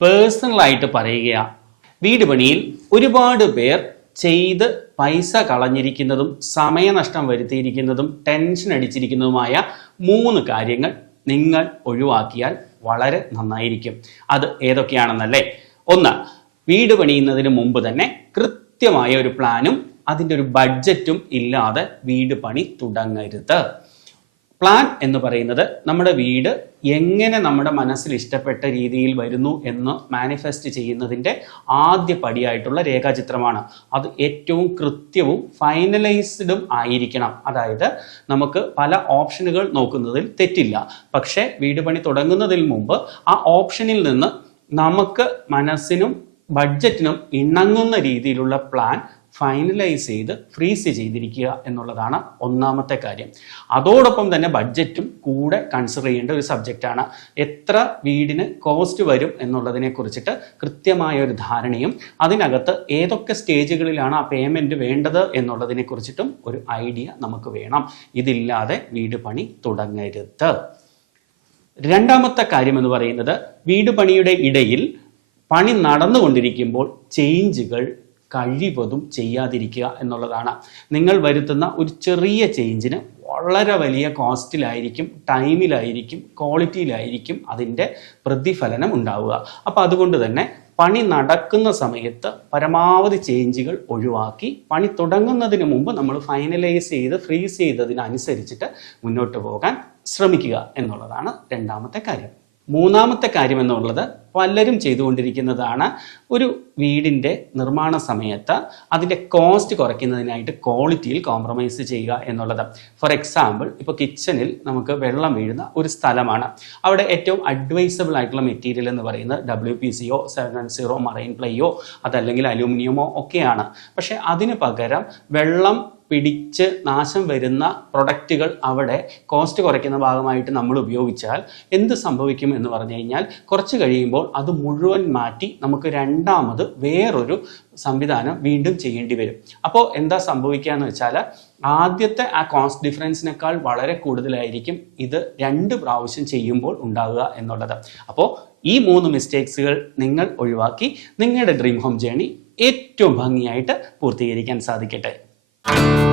പേഴ്സണലായിട്ട് പറയുകയാണ് വീട് പണിയിൽ ഒരുപാട് പേർ ചെയ്ത് പൈസ കളഞ്ഞിരിക്കുന്നതും സമയനഷ്ടം വരുത്തിയിരിക്കുന്നതും ടെൻഷൻ അടിച്ചിരിക്കുന്നതുമായ മൂന്ന് കാര്യങ്ങൾ നിങ്ങൾ ഒഴിവാക്കിയാൽ വളരെ നന്നായിരിക്കും. അത് ഏതൊക്കെയാണെന്നല്ലേ? ഒന്ന് വീട് പണിയുന്നതിന് മുമ്പ് തന്നെ കൃത്യമായ ഒരു പ്ലാനും അതിന്റെ ഒരു ബഡ്ജറ്റും ഇല്ലാതെ വീട് പണി തുടങ്ങരുത്. പ്ലാൻ എന്ന് പറയുന്നത് നമ്മുടെ വീട് എങ്ങനെ നമ്മുടെ മനസ്സിൽ ഇഷ്ടപ്പെട്ട രീതിയിൽ വരുന്നു എന്ന് മാനിഫെസ്റ്റ് ചെയ്യുന്നതിന്റെ ആദ്യ പടിയായിട്ടുള്ള രേഖാചിത്രമാണ്. അത് ഏറ്റവും കൃത്യവും ഫൈനലൈസ്ഡും ആയിരിക്കണം. അതായത് നമുക്ക് പല ഓപ്ഷനുകൾ നോക്കുന്നതിൽ തെറ്റില്ല. പക്ഷേ വീട് പണി തുടങ്ങുന്നതിന് മുമ്പ് ആ ഓപ്ഷനിൽ നിന്ന് നമുക്ക് മനസ്സിനും ബഡ്ജറ്റിനും ഇണങ്ങുന്ന രീതിയിലുള്ള പ്ലാൻ ഫൈനലൈസ് ചെയ്ത് ഫ്രീസ് ചെയ്തിരിക്കുക എന്നുള്ളതാണ് ഒന്നാമത്തെ കാര്യം. അതോടൊപ്പം തന്നെ ബഡ്ജറ്റും കൂടെ കൺസിഡർ ചെയ്യേണ്ട ഒരു സബ്ജക്റ്റാണ് എത്ര വീടിന് കോസ്റ്റ് വരും എന്നുള്ളതിനെ കുറിച്ചിട്ട് കൃത്യമായ ഒരു ധാരണയും അതിനകത്ത് ഏതൊക്കെ സ്റ്റേജുകളിലാണ് ആ പേയ്മെന്റ് വേണ്ടത് എന്നുള്ളതിനെ കുറിച്ചിട്ടും ഒരു ഐഡിയ നമുക്ക് വേണം. ഇതില്ലാതെ വീട് പണി തുടങ്ങരുത്. രണ്ടാമത്തെ കാര്യം എന്ന് പറയുന്നത് വീട് പണിയുടെ ഇടയിൽ പണി നടന്നുകൊണ്ടിരിക്കുമ്പോൾ ചേഞ്ചുകൾ കഴിവതും ചെയ്യാതിരിക്കുക എന്നുള്ളതാണ്. നിങ്ങൾ വരുത്തുന്ന ഒരു ചെറിയ ചേഞ്ചിന് വളരെ വലിയ കോസ്റ്റിലായിരിക്കും ടൈമിലായിരിക്കും ക്വാളിറ്റിയിലായിരിക്കും അതിന്റെ പ്രതിഫലനം ഉണ്ടാവുക. അപ്പോൾ അതുകൊണ്ട് തന്നെ പണി നടക്കുന്ന സമയത്ത് പരമാവധി ചേഞ്ചുകൾ ഒഴിവാക്കി പണി തുടങ്ങുന്നതിന് മുമ്പ് നമ്മൾ ഫൈനലൈസ് ചെയ്ത് ഫ്രീസ് ചെയ്തതിനനുസരിച്ചിട്ട് മുന്നോട്ട് പോകാൻ ശ്രമിക്കുക എന്നുള്ളതാണ് രണ്ടാമത്തെ കാര്യം. മൂന്നാമത്തെ കാര്യം എന്നുള്ളത് പലരും ചെയ്തുകൊണ്ടിരിക്കുന്നതാണ്. ഒരു വീടിന്റെ നിർമ്മാണ സമയത്ത് അതിന്റെ കോസ്റ്റ് കുറയ്ക്കുന്നതിനായിട്ട് ക്വാളിറ്റിയിൽ കോംപ്രമൈസ് ചെയ്യുക എന്നുള്ളത്. ഫോർ എക്സാമ്പിൾ ഇപ്പോൾ കിച്ചണിൽ നമുക്ക് വെള്ളം വീഴുന്ന ഒരു സ്ഥലമാണ്. അവിടെ ഏറ്റവും അഡ്വൈസബിൾ ആയിട്ടുള്ള മെറ്റീരിയൽ എന്ന് പറയുന്നത് ഡബ്ല്യു പി സിയോ സെവൻ സീറോ മറൈൻ പ്ലൈയോ അതല്ലെങ്കിൽ അലൂമിനിയമോ ഒക്കെയാണ്. പക്ഷേ അതിന് പകരം വെള്ളം പിടിച്ച് നാശം വരുന്ന പ്രൊഡക്റ്റുകൾ അവിടെ കോസ്റ്റ് കുറയ്ക്കുന്ന ഭാഗമായിട്ട് നമ്മൾ ഉപയോഗിച്ചാൽ എന്ത് സംഭവിക്കും എന്ന് പറഞ്ഞു കഴിഞ്ഞാൽ കുറച്ച് കഴിയുമ്പോൾ അത് മുഴുവൻ മാറ്റി നമുക്ക് രണ്ടാമത് വേറൊരു സംവിധാനം വീണ്ടും ചെയ്യേണ്ടി വരും. അപ്പോൾ എന്താ സംഭവിക്കുക എന്ന് വെച്ചാൽ ആദ്യത്തെ ആ കോസ്റ്റ് ഡിഫറൻസിനേക്കാൾ വളരെ കൂടുതലായിരിക്കും ഇത് രണ്ട് പ്രാവശ്യം ചെയ്യുമ്പോൾ ഉണ്ടാകുക എന്നുള്ളത്. അപ്പോൾ ഈ മൂന്ന് മിസ്റ്റേക്സുകൾ നിങ്ങൾ ഒഴിവാക്കി നിങ്ങളുടെ ഡ്രീം ഹോം ജേണി ഏറ്റവും ഭംഗിയായിട്ട് പൂർത്തീകരിക്കാൻ സാധിക്കട്ടെ. you